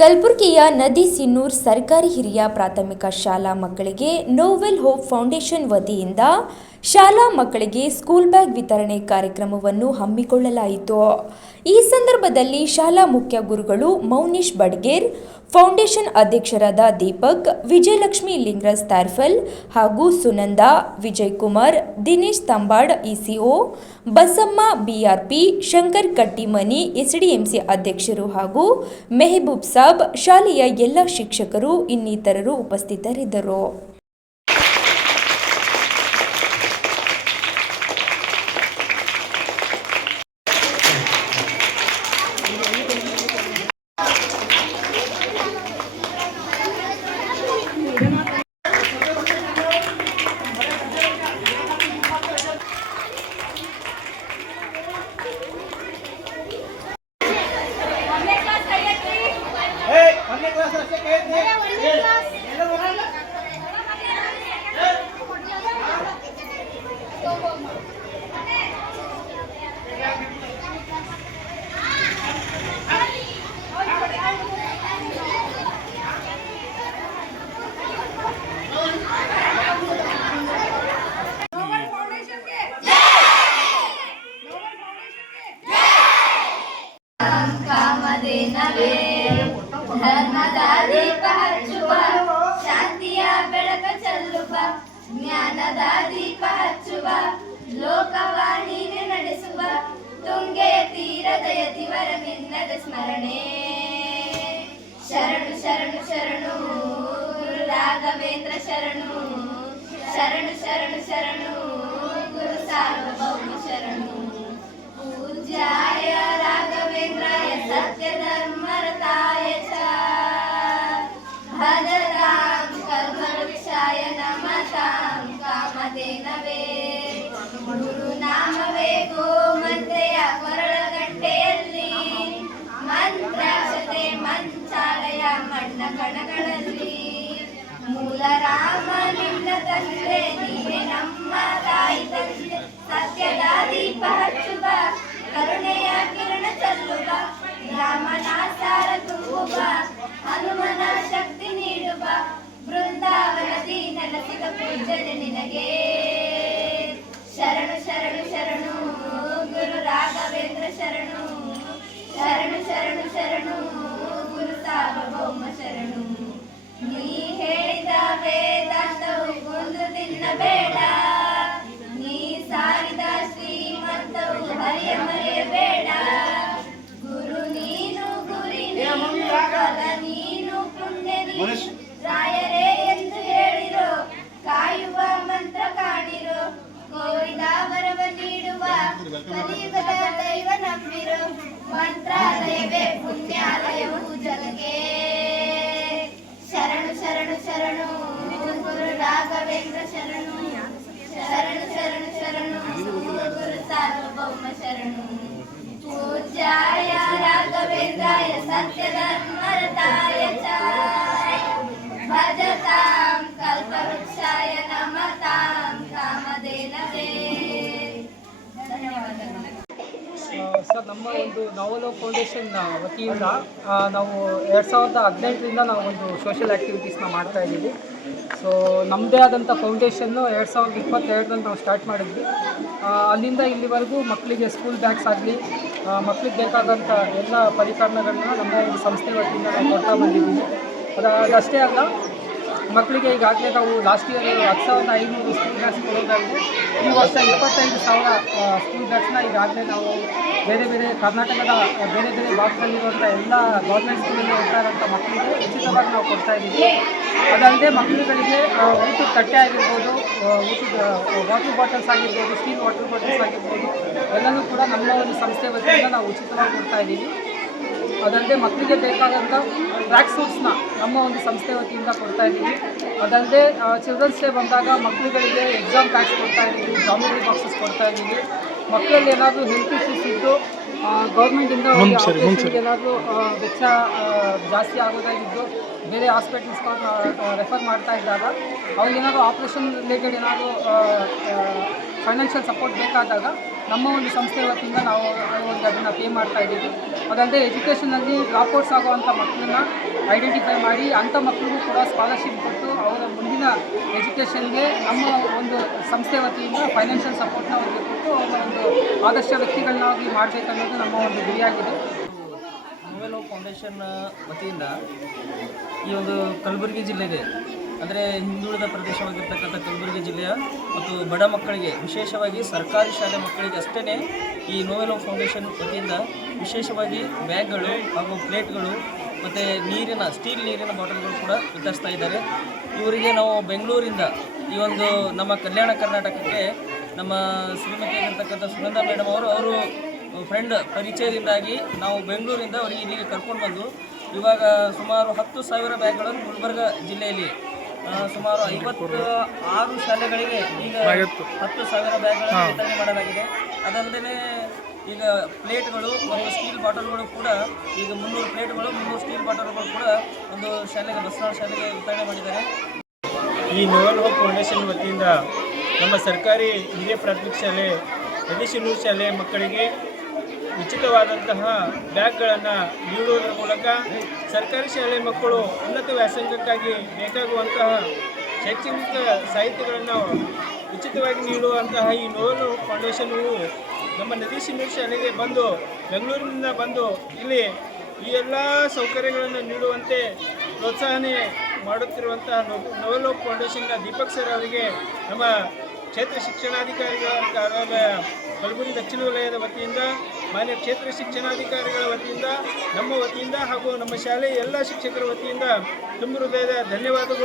ಕಲಬುರಗಿಯ ನದಿ ಸಿನ್ನೂರ್ ಸರ್ಕಾರಿ ಹಿರಿಯ ಪ್ರಾಥಮಿಕ ಶಾಲಾ ಮಕ್ಕಳಿಗೆ ನೋವೆಲ್ ಹೋಪ್ ಫೌಂಡೇಶನ್ ವತಿಯಿಂದ ಶಾಲಾ ಮಕ್ಕಳಿಗೆ ಸ್ಕೂಲ್ ಬ್ಯಾಗ್ ವಿತರಣೆ ಕಾರ್ಯಕ್ರಮವನ್ನು ಹಮ್ಮಿಕೊಳ್ಳಲಾಯಿತು. ಈ ಸಂದರ್ಭದಲ್ಲಿ ಶಾಲಾ ಮುಖ್ಯ ಗುರುಗಳು ಮೌನಿಶ್ ಬಡ್ಗೇರ್, ಫೌಂಡೇಶನ್ ಅಧ್ಯಕ್ಷರಾದ ದೀಪಕ್, ವಿಜಯಲಕ್ಷ್ಮಿ ಲಿಂಗರಾಜ್ ತಾರ್ಫಲ್ ಹಾಗೂ Sunanda, Vijayakumar, Dinesh Tambad ECO, Basamma BRP, Shankar Kattimani SDMC ಅಧ್ಯಕ್ಷರು ಹಾಗೂ ಮೆಹಬೂಬ್ ಸಾಬ್, ಶಾಲೆಯ ಎಲ್ಲ ಶಿಕ್ಷಕರು ಇನ್ನಿತರರು ಉಪಸ್ಥಿತರಿದ್ದರು. ಧರ್ಮದ ದೀಪ ಹಚ್ಚುವ, ಶಾಂತಿಯ ಬೆಳಕ ಚೆಲ್ಲುವ, ಜ್ಞಾನದ ದೀಪ ಹಚ್ಚುವ, ಲೋಕವಾಣಿನೆ ನಡೆಸುವ, ತುಂಗೆಯ ತೀರದ ಯತಿವರ ನಿನ್ನದ ಸ್ಮರಣೆ. ಶರಣು ಶರಣು ಶರಣು ಗುರು ರಾಘವೇಂದ್ರ ಶರಣು, ಶರಣು ಶರಣು ಶರಣು ಗುರು ಸಾರ್ವಭೌಮ ಶರಣು. ಪೂಜ್ಯಾಯ ರಾಘವೇಂದ್ರಾಯ ಸತ್ಯ ಧರ್ಮರತಾಯ ಚ, ಭಜತಾಂ ಕಲ್ಪವೃಕ್ಷಾಯ ನಮತಾಂ ಕಾಮಧೇನವೇ. ಗುರುನಾಮವೇ ಗೋಮಂತ್ರೆಯ ಕೊರಳಗಂಟೆಯಲ್ಲಿ, ಮಂತ್ರಾಕ್ಷತೆ ಮಂಚಾಲಯ ಮಣ್ಣ ಕಣಗಳಲ್ಲಿ. ಮೂಲ ರಾಮ ನಿನ್ನ ತಂದೆ, ನೀವೇ ನಮ್ಮ ತಾಯಿ ತಂದೆ. ಸತ್ಯದ ದೀಪ ಹಚ್ಚುವ, ಕರುಣೆಯ ಕಿರಣ ಚೆಲ್ಲುವ, ರಾಮನ ಸಾರ ತುಂಬುವ, ಹನುಮನ ಶಕ್ತಿ ನೀಡುವ, ಬೃಂದಾವನದಿ ನೆಲೆಸಿದ ಪೂಜನೆ ನಿನಗೆ. ಶರಣು ಶರಣು ಶರಣು ಗುರು ರಾಘವೇಂದ್ರ ಶರಣು, ಶರಣು ಶರಣು ಶರಣು ಗುರು ಸಾರ್ವಭೌಮ ಶರಣು. ನೀ ಹೇಳಿದ ವೇದಾಂತವು ಒಂದು ತಿನ್ನಬೇಡ, ನೀ ಸಾರಿದ ಶ್ರೀಮಂತವು ಹರಿಯ ಮರೆಯಬೇಡ. ಗುರು ನೀನು ಗುರಿ ನೀನು ಫಲ ನೀನು ಪುಣ್ಯ ನೀನು, ರಾಯರೇ ಎಂದು ಹೇಳಿರೋ, ಕಾಯುವ ಮಂತ್ರ ಕಾಣಿರೋ, ಕೋರಿದ ವರವ ನೀಡುವ, ಕಲಿಯುಗದ ದೈವ ನಂಬಿರೋ, ಮಂತ್ರಾಲಯವೇ ಪುಣ್ಯಾಲಯವು ಜಗಗೆ. ಶರಣು ಶರಣು ಶರಣು ಗುರು ರಾಘವೇಂದ್ರ ಶರಣು, ಶರಣು ಶರಣು ಶರಣು ಗುರು ಸಾರ್ವಭೌಮ ಶರಣು. ಪೂಜ್ಯಾಯ ರಾಘವೇಂದ್ರಾಯ ಸತ್ಯ ಧರ್ಮರತಾಯ ಚ, ಭಜತಾಂ ಕಲ್ಪವೃಕ್ಷಾಯ ನಮತಾಂ ಕಾಮಧೇನವೇ. ಧನ್ಯವಾದಗಳು ಸರ್. ನಮ್ಮ ಒಂದು ನೋವೆಲ್ ಹೋಪ್ ಫೌಂಡೇಶನ್ ವತಿಯಿಂದ ನಾವು 2018ರಿಂದ ನಾವು ಒಂದು ಸೋಷಿಯಲ್ ಆ್ಯಕ್ಟಿವಿಟೀಸ್ನ ಮಾಡ್ತಾಯಿದ್ದೀವಿ. ಸೊ ನಮ್ಮದೇ ಆದಂಥ ಫೌಂಡೇಶನ್ನು 2022ರಲ್ಲಿ ನಾವು ಸ್ಟಾರ್ಟ್ ಮಾಡಿದ್ವಿ. ಅಲ್ಲಿಂದ ಇಲ್ಲಿವರೆಗೂ ಮಕ್ಕಳಿಗೆ ಸ್ಕೂಲ್ ಬ್ಯಾಗ್ಸ್ ಆಗಲಿ, ಮಕ್ಕಳಿಗೆ ಬೇಕಾದಂಥ ಎಲ್ಲ ಪರಿಕರಣಗಳನ್ನ ನಮ್ಮ ಒಂದು ಸಂಸ್ಥೆ ವತಿಯಿಂದ ನಾವು ಕೊಡ್ತಾ ಬಂದಿದ್ದೀವಿ. ಅದಷ್ಟೇ ಅಲ್ಲ, ಮಕ್ಕಳಿಗೆ ಈಗಾಗಲೇ ನಾವು ಲಾಸ್ಟ್ ಇಯರ್ 10,500 ಸ್ಕೂಲ್ ಬ್ಯಾಗ್ಸ್ ಕೊಡೋದಾಗಿದೆ. ಈ ವರ್ಷ 25,000 ಸ್ಕೂಲ್ ಬ್ಯಾಗ್ಸ್ನ ಈಗಾಗಲೇ ನಾವು ಬೇರೆ ಬೇರೆ ಕರ್ನಾಟಕದ ಬೇರೆ ಬೇರೆ ಭಾಗದಲ್ಲಿರುವಂಥ ಎಲ್ಲ ಗೌರ್ಮೆಂಟ್ ಸ್ಕೂಲಲ್ಲಿ ಓದ್ತಾ ಇರೋಂಥ ಮಕ್ಕಳಿಗೆ ಉಚಿತವಾಗಿ ನಾವು ಕೊಡ್ತಾಯಿದ್ದೀವಿ. ಅದಲ್ಲದೆ ಮಕ್ಕಳುಗಳಿಗೆ ಊಟದ ತಟ್ಟೆ ಆಗಿರ್ಬೋದು, ಊಟದ ವಾಟರ್ ಬಾಟಲ್ಸ್ ಆಗಿರ್ಬೋದು, ಸ್ಟೀಲ್ ವಾಟರ್ ಬಾಟಲ್ಸ್ ಆಗಿರ್ಬೋದು, ಎಲ್ಲನೂ ಕೂಡ ನಮ್ಮ ಒಂದು ಸಂಸ್ಥೆ ವತಿಯಿಂದ ನಾವು ಉಚಿತವಾಗಿ ಕೊಡ್ತಾಯಿದ್ದೀವಿ. ಅದಲ್ಲದೆ ಮಕ್ಕಳಿಗೆ ಬೇಕಾದಂಥ ಟ್ರ್ಯಾಕ್ ಸೂಟ್ಸ್ನ ನಮ್ಮ ಒಂದು ಸಂಸ್ಥೆ ವತಿಯಿಂದ ಕೊಡ್ತಾಯಿದ್ದೀವಿ. ಅದಲ್ಲದೆ ಚಿಲ್ಡ್ರನ್ಸ್ ಡೇ ಬಂದಾಗ ಮಕ್ಕಳುಗಳಿಗೆ ಎಕ್ಸಾಮ್ ಪ್ಯಾಕ್ಸ್ ಕೊಡ್ತಾಯಿದ್ದೀವಿ, ಜಾಮಿಟ್ರಿ ಬಾಕ್ಸಸ್ ಕೊಡ್ತಾಯಿದ್ದೀವಿ. ಮಕ್ಕಳಲ್ಲಿ ಏನಾದರೂ ಹೆಲ್ತ್ ಇಶ್ಯೂಸ್ ಇದ್ದು ಗೌರ್ಮೆಂಟಿಂದ ಏನಾದರೂ ವೆಚ್ಚ ಜಾಸ್ತಿ ಆಗೋದಾಗಿದ್ದು ಬೇರೆ ಹಾಸ್ಪಿಟಲ್ಸ್ಗಳನ್ನ ರೆಫರ್ ಮಾಡ್ತಾ ಇದ್ದಾಗ ಅವ್ರಿಗೇನಾದರೂ ಆಪ್ರೇಷನ್ ರಿಲೇಟೆಡ್ ಏನಾದರೂ ಫೈನಾನ್ಷಿಯಲ್ ಸಪೋರ್ಟ್ ಬೇಕಾದಾಗ ನಮ್ಮ ಒಂದು ಸಂಸ್ಥೆ ವತಿಯಿಂದ ನಾವು ಒಂದು ಅದನ್ನು ಪೇ ಮಾಡ್ತಾ ಇದ್ದೀವಿ. ಅದಲ್ಲದೆ ಎಜುಕೇಷನಲ್ಲಿ ಡ್ರಾಪ್ಔಟ್ಸ್ ಆಗುವಂಥ ಮಕ್ಕಳನ್ನ ಐಡೆಂಟಿಫೈ ಮಾಡಿ ಅಂಥ ಮಕ್ಕಳಿಗೂ ಕೂಡ ಸ್ಕಾಲರ್ಶಿಪ್ ಕೊಟ್ಟು ಅವರ ಮುಂದಿನ ಎಜುಕೇಷನ್ಗೆ ನಮ್ಮ ಒಂದು ಸಂಸ್ಥೆ ವತಿಯಿಂದ ಫೈನಾನ್ಷಿಯಲ್ ಸಪೋರ್ಟ್ನ ಅವರಿಗೆ ಕೊಟ್ಟು ಅವರ ಒಂದು ಆದರ್ಶ ವ್ಯಕ್ತಿಗಳನ್ನಾಗಿ ಮಾಡಬೇಕನ್ನೋದು ನಮ್ಮ ಒಂದು ಗುರಿಯಾಗಿದೆ. ನೋವೆಲ್ ಹೋಪ್ ಫೌಂಡೇಶನ್ ವತಿಯಿಂದ ಈ ಒಂದು ಕಲಬುರಗಿ ಜಿಲ್ಲೆಗೆ, ಅಂದರೆ ಹಿಂದುಳಿದ ಪ್ರದೇಶವಾಗಿರ್ತಕ್ಕಂಥ ಕಲಬುರಗಿ ಜಿಲ್ಲೆಯ ಮತ್ತು ಬಡ ಮಕ್ಕಳಿಗೆ, ವಿಶೇಷವಾಗಿ ಸರ್ಕಾರಿ ಶಾಲೆ ಮಕ್ಕಳಿಗೆ ಅಷ್ಟೇ ಈ ನೋವೆಲ್ ಹೋಪ್ ಫೌಂಡೇಶನ್ ವತಿಯಿಂದ ವಿಶೇಷವಾಗಿ ಬ್ಯಾಗ್ಗಳು ಹಾಗೂ ಪ್ಲೇಟ್ಗಳು ಮತ್ತು ಸ್ಟೀಲ್ ನೀರಿನ ಬಾಟಲ್ಗಳು ಕೂಡ ವಿತರಿಸ್ತಾ ಇದ್ದಾರೆ. ಇವರಿಗೆ ನಾವು ಬೆಂಗಳೂರಿಂದ ಈ ಒಂದು ನಮ್ಮ ಕಲ್ಯಾಣ ಕರ್ನಾಟಕಕ್ಕೆ ನಮ್ಮ ಶ್ರೀಮತಿಯಾಗಿರ್ತಕ್ಕಂಥ ಸುಗಂಧ ಮೇಡಮ್ ಅವರು ಫ್ರೆಂಡ್ ಪರಿಚಯದಿಂದಾಗಿ ನಾವು ಬೆಂಗಳೂರಿಂದ ಅವರಿಗೆ ಇಲ್ಲಿಗೆ ಕರ್ಕೊಂಡು ಬಂದು ಇವಾಗ ಸುಮಾರು 10,000 ಬ್ಯಾಗ್ಗಳನ್ನು ಗುಲ್ಬರ್ಗ ಜಿಲ್ಲೆಯಲ್ಲಿ ಸುಮಾರು 56 ಶಾಲೆಗಳಿಗೆ ಈಗ 10,000 ಬ್ಯಾಗ್ಗಳನ್ನು ವಿತರಣೆ ಮಾಡಲಾಗಿದೆ. ಅದಲ್ಲದೆ ಈಗ ಪ್ಲೇಟ್ಗಳು ಮತ್ತು ಸ್ಟೀಲ್ ಬಾಟಲ್ಗಳು ಕೂಡ ಈಗ 300 ಪ್ಲೇಟ್ಗಳು 300 ಸ್ಟೀಲ್ ಬಾಟಲ್ಗಳು ಕೂಡ ಒಂದು ಶಾಲೆಗೆ ಬಸವನ ಶಾಲೆಗೆ ವಿತರಣೆ ಮಾಡಿದ್ದಾರೆ. ಈ ನೋವೆಲ್ ಹೋಪ್ ಫೌಂಡೇಶನ್ ವತಿಯಿಂದ ನಮ್ಮ ಸರ್ಕಾರಿ ಹಿರಿಯ ಪ್ರಾಥಮಿಕ ಶಾಲೆ ಯತೀಶಿನೂರು ಶಾಲೆಯ ಮಕ್ಕಳಿಗೆ ಉಚಿತವಾದಂತಹ ಬ್ಯಾಗ್ಗಳನ್ನು ನೀಡುವುದರ ಮೂಲಕ ಸರ್ಕಾರಿ ಶಾಲೆ ಮಕ್ಕಳು ಉನ್ನತ ವ್ಯಾಸಂಗಕ್ಕಾಗಿ ಬೇಕಾಗುವಂತಹ ಶೈಕ್ಷಣಿಕ ಸಾಹಿತ್ಯಗಳನ್ನು ಉಚಿತವಾಗಿ ನೀಡುವಂತಹ ಈ ನೋವೆಲ್ ಹೋಪ್ ಫೌಂಡೇಶನ್ನು ನಮ್ಮ ಯತೀಶಿನೂರು ಶಾಲೆಗೆ ಬಂದು ಬೆಂಗಳೂರಿನಿಂದ ಬಂದು ಇಲ್ಲಿ ಈ ಎಲ್ಲ ಸೌಕರ್ಯಗಳನ್ನು ನೀಡುವಂತೆ ಪ್ರೋತ್ಸಾಹನೆ ಮಾಡುತ್ತಿರುವಂತಹ ನೋವೆಲ್ ಹೋಪ್ ಫೌಂಡೇಶನ್ನ ದೀಪಕ್ ಸರ್ ಅವರಿಗೆ ನಮ್ಮ ಕ್ಷೇತ್ರ ಶಿಕ್ಷಣಾಧಿಕಾರಿಗಳ ಕಾರ್ಯಾಲಯ ಕಲಬುರಗಿ ದಕ್ಷಿಣ ವಲಯದ ವತಿಯಿಂದ, ಮಾನ್ಯ ಕ್ಷೇತ್ರ ಶಿಕ್ಷಣಾಧಿಕಾರಿಗಳ ವತಿಯಿಂದ, ನಮ್ಮ ವತಿಯಿಂದ ಹಾಗೂ ನಮ್ಮ ಶಾಲೆಯ ಎಲ್ಲ ಶಿಕ್ಷಕರ ವತಿಯಿಂದ ತುಂಬ ಹೃದಯದ ಧನ್ಯವಾದಗಳು.